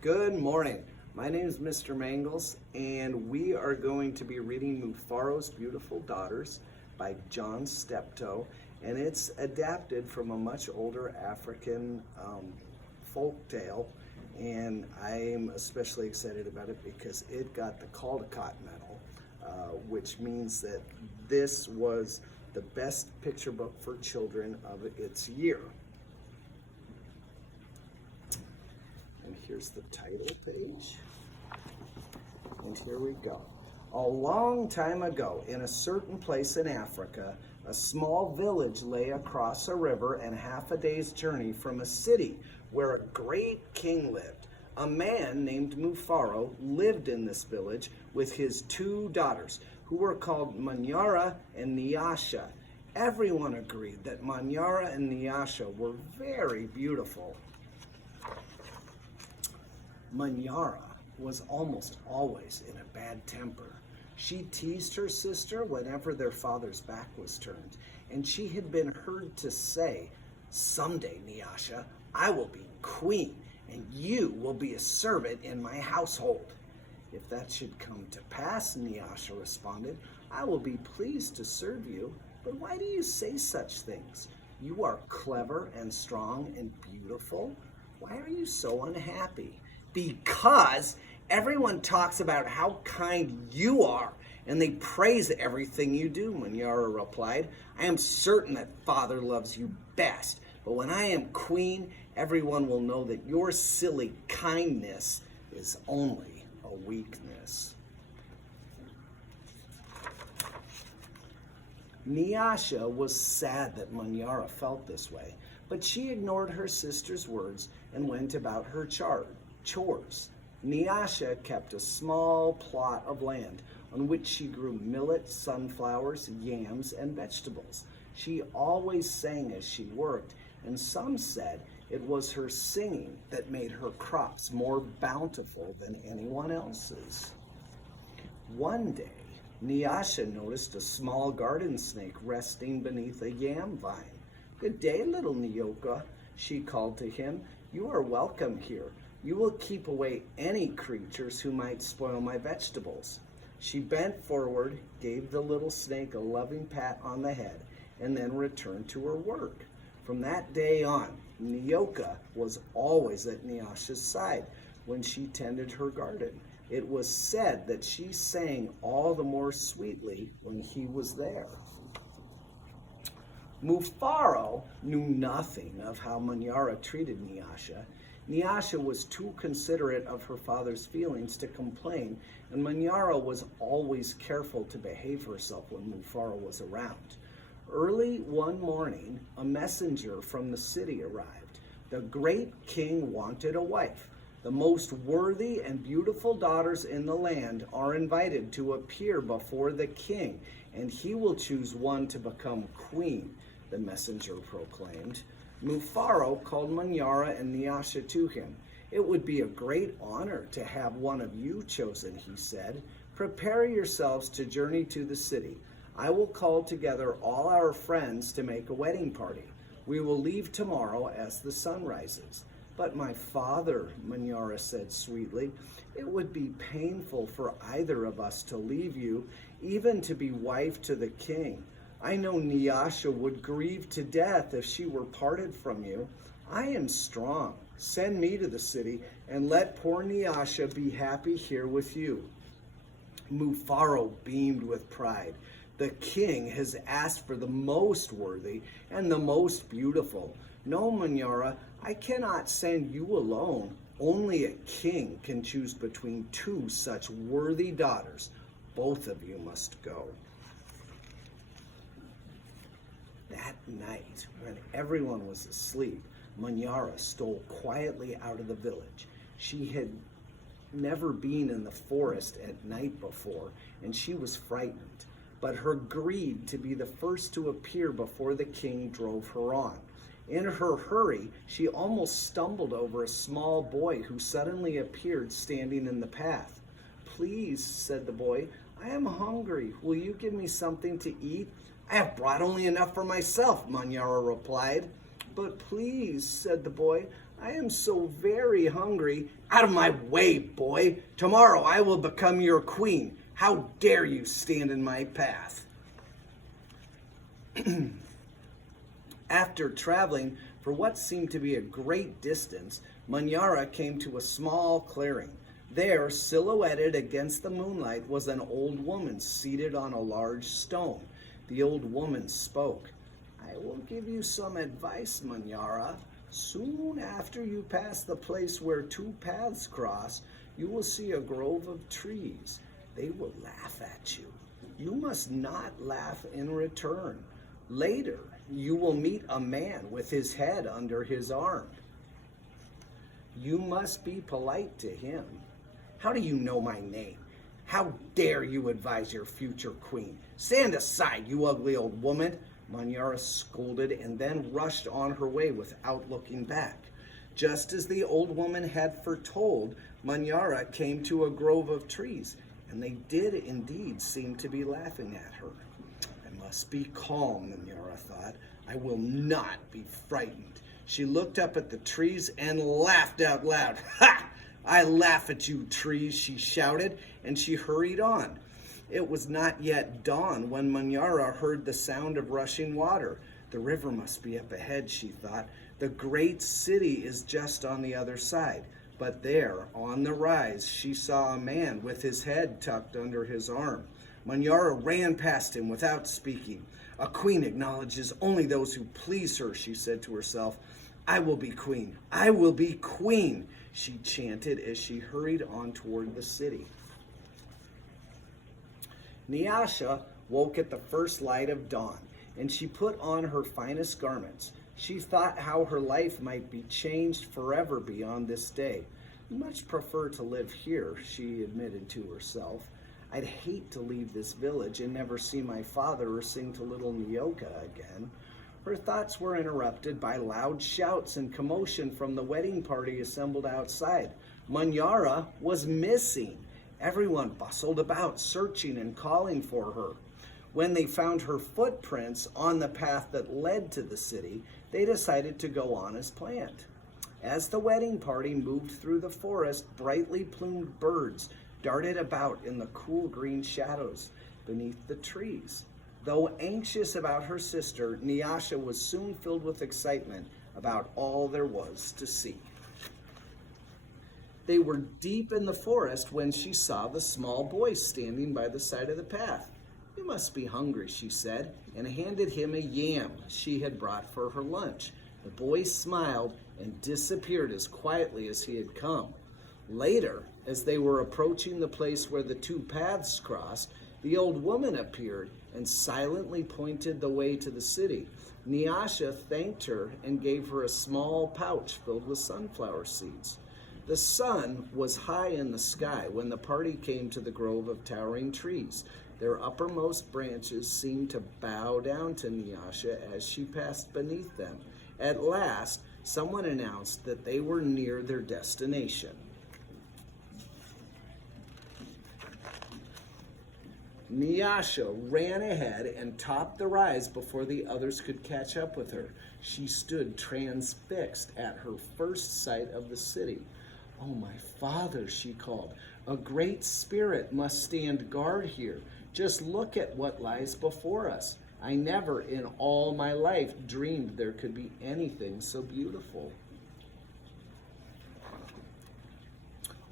Good morning. My name is Mr. Mangels, and we are going to be reading Mufaro's Beautiful Daughters by John Steptoe, and it's adapted from a much older African folk tale, and I'm especially excited about it because it got the Caldecott Medal, which means that this was the best picture book for children of its year. And here's the title page. And here we go. A long time ago, in a certain place in Africa, a small village lay across a river and half a day's journey from a city where a great king lived. A man named Mufaro lived in this village with his two daughters, who were called Manyara and Nyasha. Everyone agreed that Manyara and Nyasha were very beautiful. Manyara was almost always in a bad temper. She teased her sister whenever their father's back was turned, and she had been heard to say, "Someday, Nyasha, I will be queen, and you will be a servant in my household." "If that should come to pass," Nyasha responded, "I will be pleased to serve you. But why do you say such things? You are clever and strong and beautiful. Why are you so unhappy?" "Because everyone talks about how kind you are, and they praise everything you do," Manyara replied. "I am certain that Father loves you best, but when I am queen, everyone will know that your silly kindness is only a weakness." Nyasha was sad that Manyara felt this way, but she ignored her sister's words and went about her chores. Nyasha kept a small plot of land on which she grew millet, sunflowers, yams, and vegetables. She always sang as she worked, and some said it was her singing that made her crops more bountiful than anyone else's. One day, Nyasha noticed a small garden snake resting beneath a yam vine. "Good day, little Nyoka," she called to him. "You are welcome here. You will keep away any creatures who might spoil my vegetables." She bent forward, gave the little snake a loving pat on the head, and then returned to her work. From that day on, Nyoka was always at Nyasha's side when she tended her garden. It was said that she sang all the more sweetly when he was there. Mufaro knew nothing of how Manyara treated Nyasha. Nyasha was too considerate of her father's feelings to complain, and Manyara was always careful to behave herself when Mufaro was around. Early one morning, a messenger from the city arrived. The great king wanted a wife. The most worthy and beautiful daughters in the land are invited to appear before the king, and he will choose one to become queen, the messenger proclaimed. Mufaro called Manyara and Nyasha to him. "It would be a great honor to have one of you chosen," he said. "Prepare yourselves to journey to the city. I will call together all our friends to make a wedding party. We will leave tomorrow as the sun rises." "But my father," Manyara said sweetly, "it would be painful for either of us to leave you, even to be wife to the king. I know Nyasha would grieve to death if she were parted from you. I am strong. Send me to the city, and let poor Nyasha be happy here with you." Mufaro beamed with pride. "The king has asked for the most worthy and the most beautiful. No, Manyara, I cannot send you alone. Only a king can choose between two such worthy daughters. Both of you must go." That night, when everyone was asleep, Manyara stole quietly out of the village. She had never been in the forest at night before, and she was frightened. But her greed to be the first to appear before the king drove her on. In her hurry, she almost stumbled over a small boy who suddenly appeared standing in the path. "Please," said the boy, "I am hungry. Will you give me something to eat?" "I have brought only enough for myself," Manyara replied. "But please," said the boy, I am so very hungry. Out of my way, boy. Tomorrow I will become your queen. How dare you stand in my path? After traveling for what seemed to be a great distance, Manyara came to a small clearing. There, silhouetted against the moonlight, was an old woman seated on a large stone. The old woman spoke. I will give you some advice, Manyara. Soon after you pass the place where two paths cross, you will see a grove of trees. They will laugh at you. You must not laugh in return. Later, you will meet a man with his head under his arm. You must be polite to him. How do you know my name? How dare you advise your future queen? Stand aside, you ugly old woman. Manyara scolded and then rushed on her way without looking back. Just as the old woman had foretold, Manyara came to a grove of trees, and they did indeed seem to be laughing at her. I must be calm, Manyara thought. I will not be frightened. She looked up at the trees and laughed out loud. Ha! I laugh at you, trees, she shouted, and she hurried on. It was not yet dawn when Manyara heard the sound of rushing water. The river must be up ahead, she thought. The great city is just on the other side. But there, on the rise, she saw a man with his head tucked under his arm. Manyara ran past him without speaking. A queen acknowledges only those who please her, she said to herself. I will be queen. I will be queen, she chanted as she hurried on toward the city. Nyasha woke at the first light of dawn, and she put on her finest garments. She thought how her life might be changed forever beyond this day. I much prefer to live here, she admitted to herself. I'd hate to leave this village and never see my father or sing to little Nyoka again. Her thoughts were interrupted by loud shouts and commotion from the wedding party assembled outside. Manyara was missing. Everyone bustled about, searching and calling for her. When they found her footprints on the path that led to the city, they decided to go on as planned. As the wedding party moved through the forest, brightly plumed birds darted about in the cool green shadows beneath the trees. Though anxious about her sister, Nyasha was soon filled with excitement about all there was to see. They were deep in the forest when she saw the small boy standing by the side of the path. You must be hungry, she said, and handed him a yam she had brought for her lunch. The boy smiled and disappeared as quietly as he had come. Later, as they were approaching the place where the two paths crossed, the old woman appeared and silently pointed the way to the city. Nyasha thanked her and gave her a small pouch filled with sunflower seeds. The sun was high in the sky when the party came to the grove of towering trees. Their uppermost branches seemed to bow down to Nyasha as she passed beneath them. At last, someone announced that they were near their destination. Nyasha ran ahead and topped the rise before the others could catch up with her. She stood transfixed at her first sight of the city. Oh, my father, she called. A great spirit must stand guard here. Just look at what lies before us. I never in all my life dreamed there could be anything so beautiful.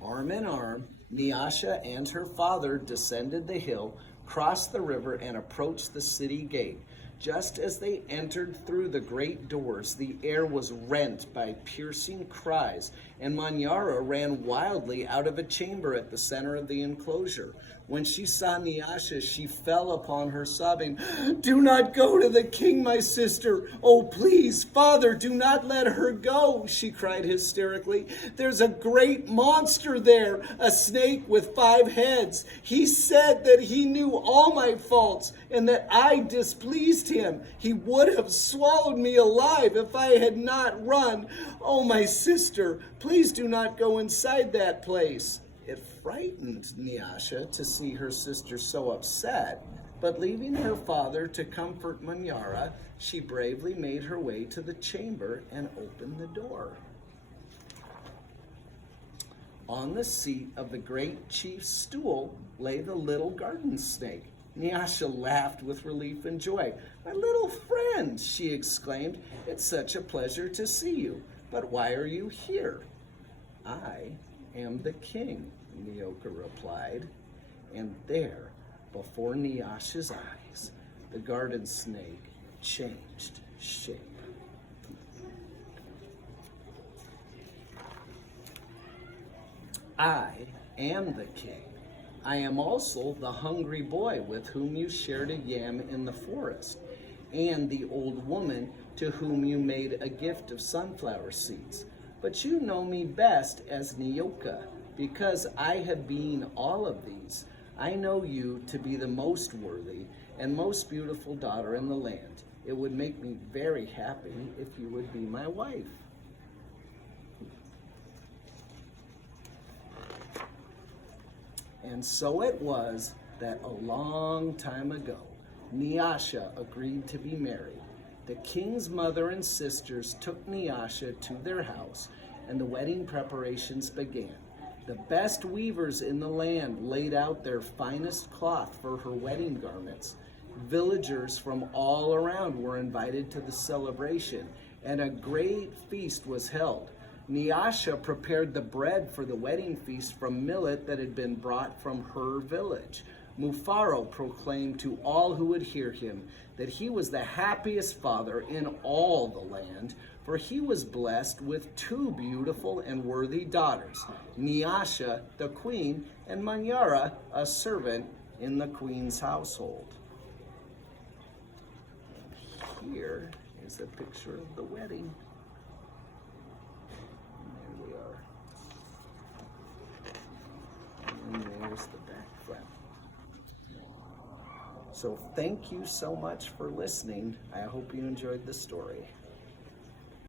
Arm in arm, Nyasha and her father descended the hill, crossed the river, and approached the city gate. Just as they entered through the great doors, the air was rent by piercing cries, and Manyara ran wildly out of a chamber at the center of the enclosure. When she saw Nyasha, she fell upon her, sobbing, "Do not go to the king, my sister. Oh, please, father, do not let her go," she cried hysterically. "There's a great monster there, a snake with 5 heads. He said that he knew all my faults and that I displeased him. He would have swallowed me alive if I had not run. Oh, my sister, please do not go inside that place." It frightened Nyasha to see her sister so upset, but leaving her father to comfort Manyara, she bravely made her way to the chamber and opened the door. On the seat of the great chief's stool lay the little garden snake. Nyasha laughed with relief and joy. "My little friend," she exclaimed, "it's such a pleasure to see you. But why are you here?" "I am the king," Nyoka replied. And there, before Nyasha's eyes, the garden snake changed shape. "I am the king. I am also the hungry boy with whom you shared a yam in the forest, and the old woman to whom you made a gift of sunflower seeds. But you know me best as Nyoka, because I have been all of these. I know you to be the most worthy and most beautiful daughter in the land. It would make me very happy if you would be my wife." And so it was that a long time ago, Nyasha agreed to be married. The king's mother and sisters took Nyasha to their house, and the wedding preparations began. The best weavers in the land laid out their finest cloth for her wedding garments. Villagers from all around were invited to the celebration, and a great feast was held. Nyasha prepared the bread for the wedding feast from millet that had been brought from her village. Mufaro proclaimed to all who would hear him that he was the happiest father in all the land, for he was blessed with two beautiful and worthy daughters, Nyasha, the queen, and Mangel, a servant in the queen's household. And here is a picture of the wedding. And there we are. And there's the back front. So thank you so much for listening. I hope you enjoyed the story.